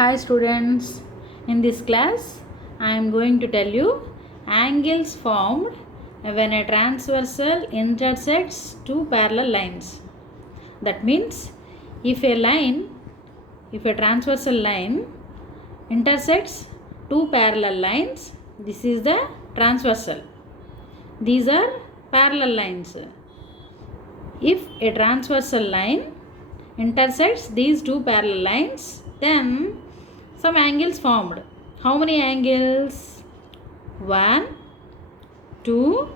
Hi students, in this class I am going to tell you angles formed when a transversal intersects two parallel lines. That means if a transversal line intersects two parallel lines, this is the transversal. These are parallel lines. If a transversal line intersects these two parallel lines, then some angles formed. How many angles? 1, 2,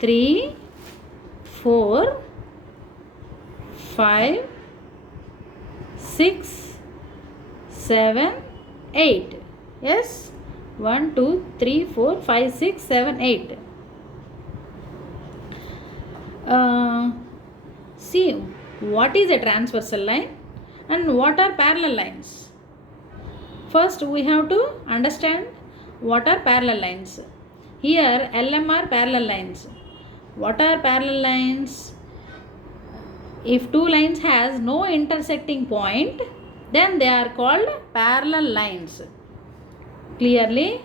3, 4, 5, 6, 7, 8. Yes? 1, 2, 3, 4, 5, 6, 7, 8. See, what is a transversal line and what are parallel lines? First, we have to understand what are parallel lines. Here, LM are parallel lines. What are parallel lines? If two lines has no intersecting point, then they are called parallel lines. Clearly,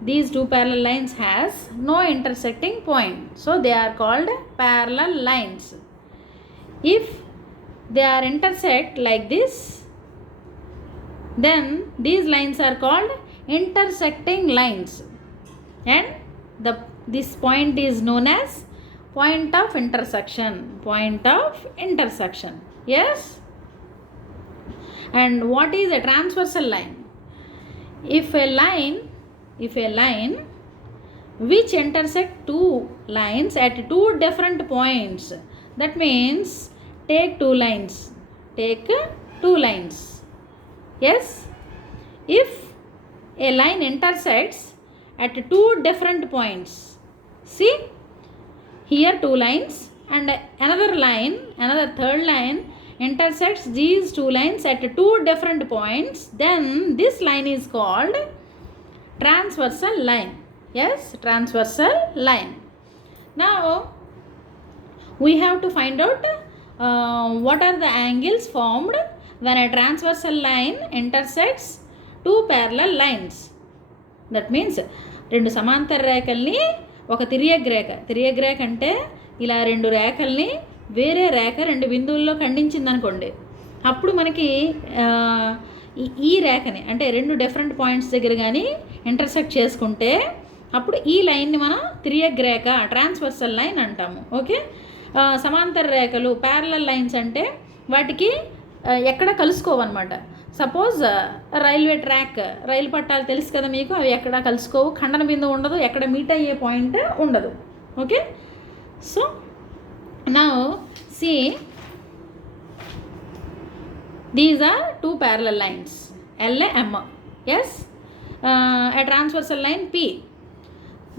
these two parallel lines has no intersecting point, so they are called parallel lines. If they are intersect like this, then these lines are called intersecting lines, and this point is known as point of intersection. Yes. And what is a transversal line? If a line which intersect two lines at two different points, that means take two lines. Yes, if a line intersects at two different points, see here two lines and another third line intersects these two lines at two different points, then this line is called transversal line. Yes, transversal line. Now we have to find out what are the angles formed when a transversal line intersects two parallel lines. That means రెండు సమాంతర రేఖల్ని ఒక తిర్యక్ రేఖ అంటే ఇలా రెండు రేఖల్ని వేరే రేఖ రెండు బిందువుల్లో ఖండించింది అనుకోండి, అప్పుడు మనకి ఈ రేఖని అంటే రెండు డిఫరెంట్ పాయింట్స్ దగ్గర కానీ ఇంటర్సెక్ట్ చేసుకుంటే అప్పుడు ఈ లైన్ని మనం తిర్యక్ రేఖ ట్రాన్స్వర్సల్ లైన్ అంటాము. ఓకే, సమాంతర రేఖలు ప్యారలల్ లైన్స్ అంటే వాటికి ఎక్కడ కలుసుకోవన్నమాట. సపోజ్ రైల్వే ట్రాక్, రైలు పట్టాలు తెలుసు కదా మీకు, అవి ఎక్కడ కలుసుకోవు, ఖండన బిందువు ఉండదు, ఎక్కడ మీట్ అయ్యే పాయింట్ ఉండదు. Okay, so now see these are two parallel lines LM. Yes, a transversal line P.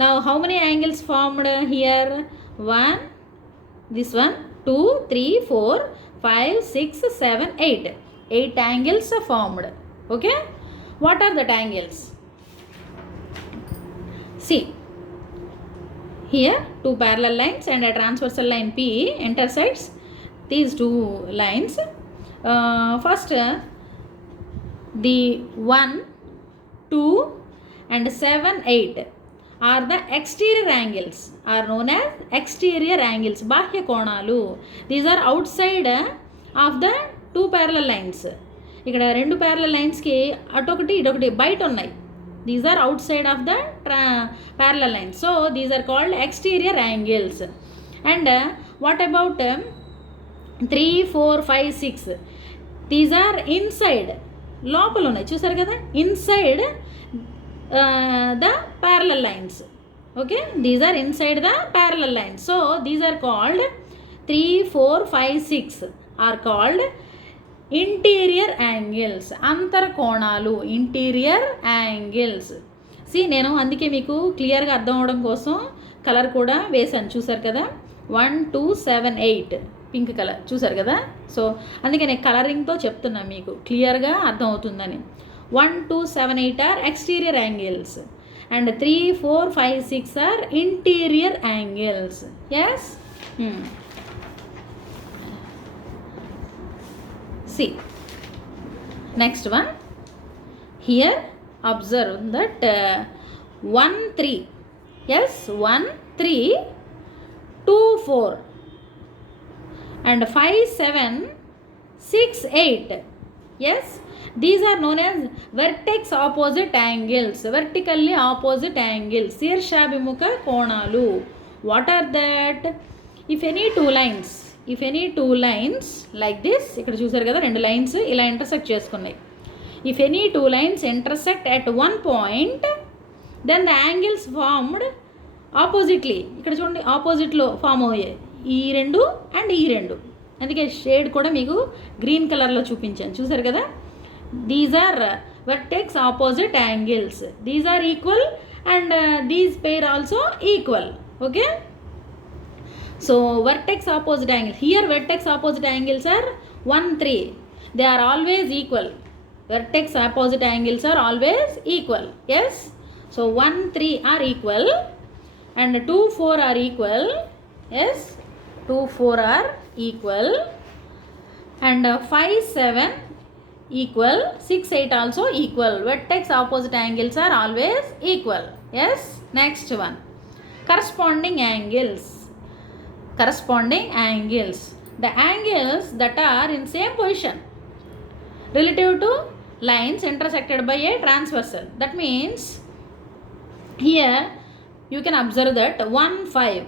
Now how many angles formed here? 1, this one, 2, 3, 4, 5, 6, 7, 8. 8 angles are formed. Okay, what are the angles? See, here two parallel lines and a transversal line P intersects these two lines. First, the 1, 2 and 7, 8 are the exterior angles, are known as exterior angles, bahya konalu. These are outside of the two parallel lines. ఇక్కడ రెండు parallel linesకి అటొకటి ఇటొకటి బయట ఉన్నాయి. These are outside of the parallel lines, so these are called exterior angles. And what about 3, 4, 5, 6? These are inside, లోపల ఉన్నాయి, చూసారు కదా, inside the parallel lines. Okay, these are inside the parallel lines, so these are called 3, 4, 5, 6 are called interior angles, అంతర కోణాలు, interior angles. C, నేను అందుకే మీకు క్లియర్గా అర్థం అవడం కోసం కలర్ కూడా వేశాను, చూసారు కదా, 1, 2, 7, 8 పింక్ కలర్ చూసారు కదా. సో అందుకే నేను కలరింగ్తో చెప్తున్నాను, మీకు క్లియర్గా అర్థం అవుతుందని. 1, 2, 7, 8 are exterior angles and 3, 4, 5, 6 are interior angles. Yes. See, next one, Here observe that 1 3, yes, 1 3 2 4 and 5 7 6 8, yes, these are known as vertex opposite angles, vertically opposite angles, శీర్షాభిముఖ కోణాలు. What are that? If any two lines like this, ఇక్కడ చూసారు కదా రెండు లైన్స్ ఇలా ఇంటర్సెక్ట్ చేసుకున్నాయి. If any two lines intersect at one point, then the angles formed oppositely, ఇక్కడ చూడండి ఆపోజిట్లో ఫామ్ అయ్యాయి ఈ రెండు అండ్ ఈ రెండు. అందుకే షేడ్ కూడా మీకు గ్రీన్ కలర్లో చూపించాను, చూసారు కదా. These are vertex opposite angles. These are equal and these pair also equal. Okay. So vertex opposite angles. Here vertex opposite angles are 1 3. They are always equal. Vertex opposite angles are always equal. Yes. So 1 3 are equal and 2 4 are equal. Yes. 2 4 are equal and 5 7 equal, 6 8 also equal. Vertex opposite angles are always equal. Yes. Next one, corresponding angles. The angles that are in same position relative to lines intersected by a transversal. That means here you can observe that 1 5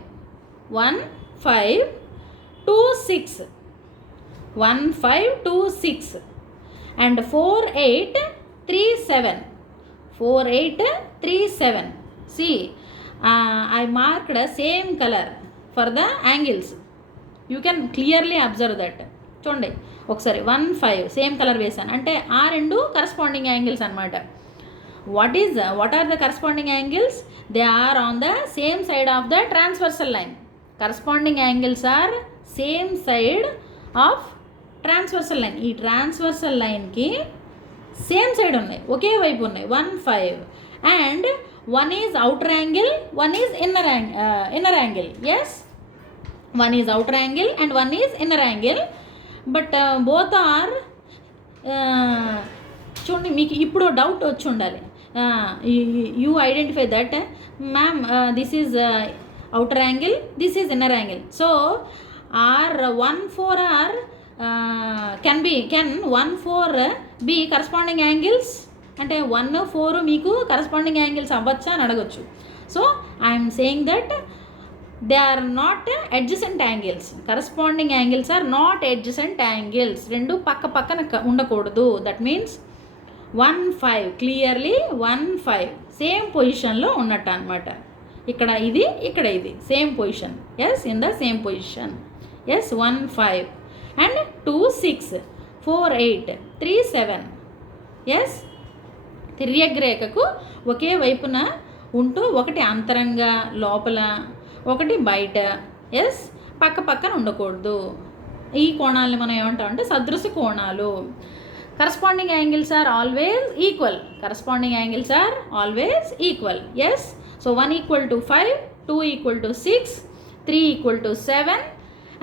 2 6 1 5 2 6 and 4 8 3 7 4 8 3 7. See, I marked same color for the angles. You can clearly observe that. చూడండి ఒకసారి 1 5 same colour వేసాను అంటే ఆ రెండు corresponding angles అనమాట. what are the corresponding angles? They are on the same side of the transversal line. Corresponding angles are same side of transversal line. ఈ ట్రాన్స్వర్సల్ లైన్కి same side ఉన్నాయి, ఒకే వైపు ఉన్నాయి 1 5 and one is outer angle, one is inner angle. Yes, one is outer angle and one is inner angle, but both are చూడండి మీకు ఇప్పుడు డౌట్ వచ్చి ఉండాలి. You identify that ma'am this is outer angle, this is inner angle. So r 1 4 r can 1 4 be corresponding angles అంటే 1 4 మీకు corresponding angles అవ్వచ్చా అని అడగచ్చు. So I'm saying that they are not adjacent angles. Corresponding angles are not adjacent angles. రెండు పక్క పక్కన ఉండకూడదు. That means 1 5 క్లియర్లీ 1 5 సేమ్ పొజిషన్లో ఉన్నట్టు అనమాట. ఇక్కడ ఇది ఇక్కడ ఇది same position. Yes, in the same position. Yes, 1 5 and 2 6 4 8 3 7. Yes, తిర్యగ్రేఖకు ఒకే వైపున ఉంటూ ఒకటి అంతరంగా లోపల ఒకటి బయట. ఎస్, పక్క పక్కన ఉండకూడదు. ఈ కోణాలని మనం ఏమంటామంటే సదృశ కోణాలు. Corresponding angles are always equal. Corresponding angles are always equal. Yes, so 1 equal to 5, 2 equal to 6, 3 equal to 7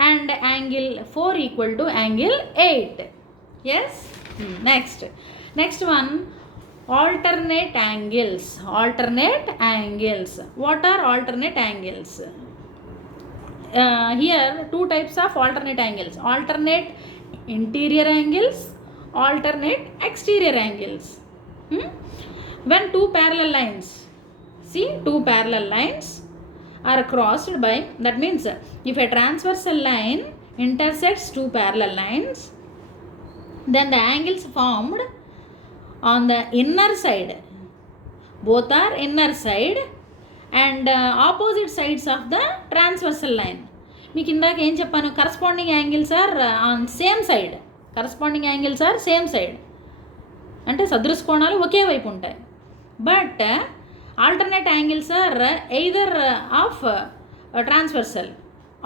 and angle 4 equal to angle 8. Yes. Next one, alternate angles. What are alternate angles? Here two types of alternate angles: alternate interior angles, alternate exterior angles. When two parallel lines are crossed by, that means if a transversal line intersects two parallel lines, then the angles formed on the inner side, both are inner side and opposite sides of the transversal line. మీకు ఇందాక ఏం చెప్పాను? Corresponding angles are on same side. Corresponding angles are same side అంటే సదృశ కోణాలు ఒకే వైపు ఉంటాయి. But alternate angles are either of transversal,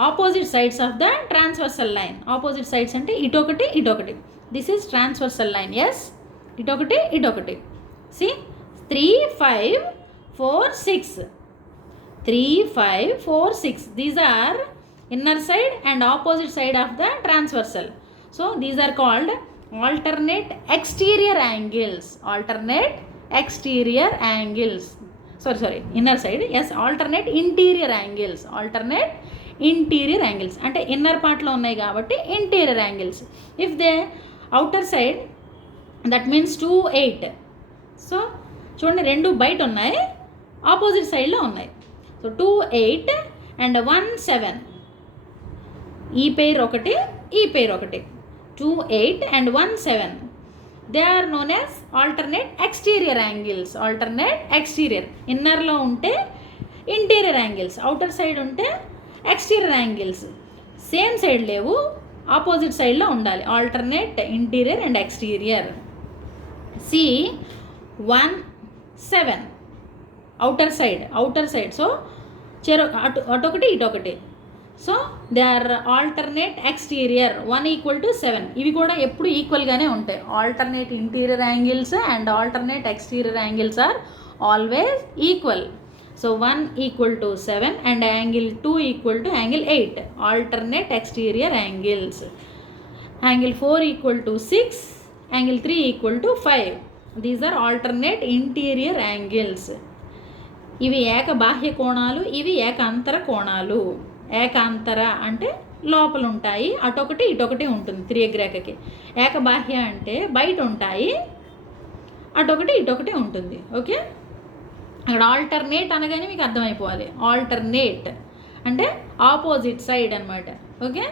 opposite sides of the transversal line. Opposite sides ante itokati itokati. This is transversal line. Yes, itokati. See, 3 5 4 6, 3 5 4 6. These are inner side and opposite side of the transversal. So these are called alternate exterior angles, alternate exterior angles, sorry, inner side, yes, alternate interior angles, alternate interior angles అంటే ఇన్నర్ పార్ట్లో ఉన్నాయి కాబట్టి interior angles. If they outer side that means 2, 8. సో చూడండి, రెండు బయట ఉన్నాయి, ఆపోజిట్ సైడ్లో ఉన్నాయి. సో 2, 8 అండ్ 1, 7. ఈ పెయిర్ ఒకటి, ఈ పెయిర్ ఒకటి. 2, 8 and 1, 7. They are known as alternate exterior angles. Alternate exterior, ఇన్నర్లో ఉంటే ఇంటీరియర్ యాంగిల్స్, అవుటర్ సైడ్ ఉంటే ఎక్స్టీరియర్ యాంగిల్స్. సేమ్ సైడ్ లేవు, ఆపోజిట్ సైడ్లో ఉండాలి. Alternate interior and exterior. See 1, 7 outer side. So అటొకటి ఇటొకటి. So they are alternate exterior. 1 = 7. ఇవి కూడా ఎప్పుడు ఈక్వల్గానే ఉంటాయి. Alternate interior angles and alternate exterior angles are always equal. So 1 = 7 and angle 2 = angle 8. Alternate exterior angles. Angle 4 = 6. Angle 3 = 5. These are alternate interior angles. ఇవి ఏక బాహ్య కోణాలు, ఇవి ఏకాంతర కోణాలు. ఏకాంతర అంటే లోపల ఉంటాయి, అటొకటి ఇటొకటి ఉంటుంది త్రియగ్రేఖకి. ఏక బాహ్య అంటే బయట ఉంటాయి, అటొకటి ఇటొకటి ఉంటుంది. ఓకే, అక్కడ ఆల్టర్నేట్ అనగానే మీకు అర్థమైపోవాలి. ఆల్టర్నేట్ అంటే ఆపోజిట్ సైడ్ అనమాట. Okay,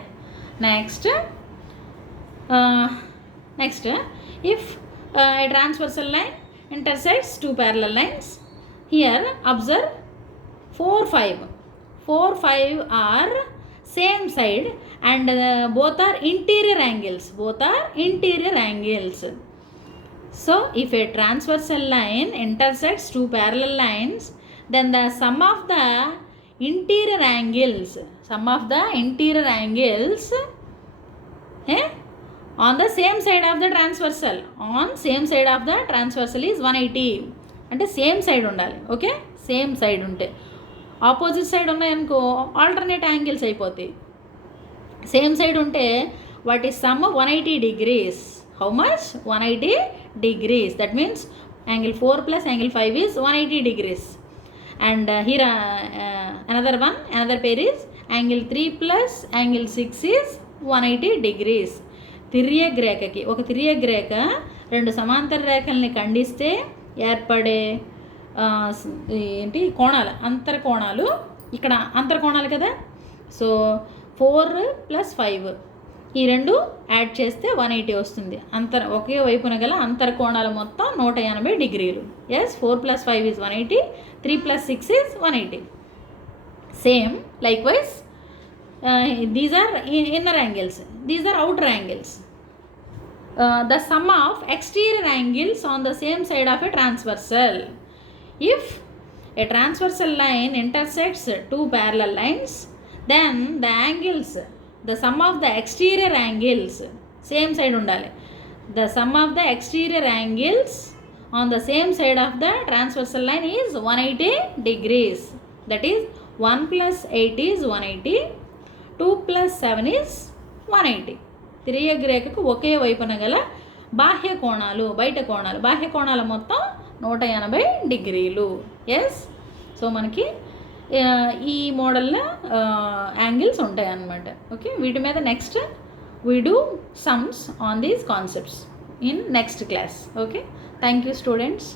next if a transversal line intersects two parallel lines, here observe 4, 5. 4, 5 are same side and both are interior angles. So if a transversal line intersects two parallel lines, then the sum of the interior angles on the same side of the transversal is 180. అంటే same side ఉండాలి. Okay, same side ఉంటే. Opposite side ఉన్నాయనుకో alternate angles అయిపోతాయి. Same side ఉంటే వాటి సమ్ 180 degrees. How much? 180 degrees. That means angle 4 plus angle 5 is 180 degrees. And here another pair is angle 3 plus angle 6 is 180 degrees. తిర్యగ్రేఖకి, ఒక తిర్యగ్రేఖ రెండు సమాంతర రేఖల్ని ఖండిస్తే ఏర్పడే కోణాలు, అంతర కోణాలు. ఇక్కడ అంతర కోణాలు కదా. సో 4 + 5 ఈ రెండు యాడ్ చేస్తే 180 వస్తుంది. ఒకే వైపున గల అంతర కోణాలు మొత్తం 180 degrees. ఎస్, 4 + 5 is 180, 3 + 6 is 180. Same likewise these are inner angles, these are outer angles. The sum of exterior angles on the same side of a transversal. If a transversal line intersects two parallel lines, then the sum of the exterior angles same side undali. The sum of the exterior angles on the same side of the transversal line is 180 degrees. That is 1 + 8 is 180, 2 + 7 is 180. తిర్యగ్రేఖకు ఒకే వైపున గల బాహ్య కోణాలు, బాహ్య కోణాల మొత్తం 180 degrees. Yes, so మనకి ఈ మోడల్లో యాంగిల్స్ ఉంటాయి అన్నమాట. ఓకే, వీటి మీద next we do sums on these concepts in next class. Okay, thank you students.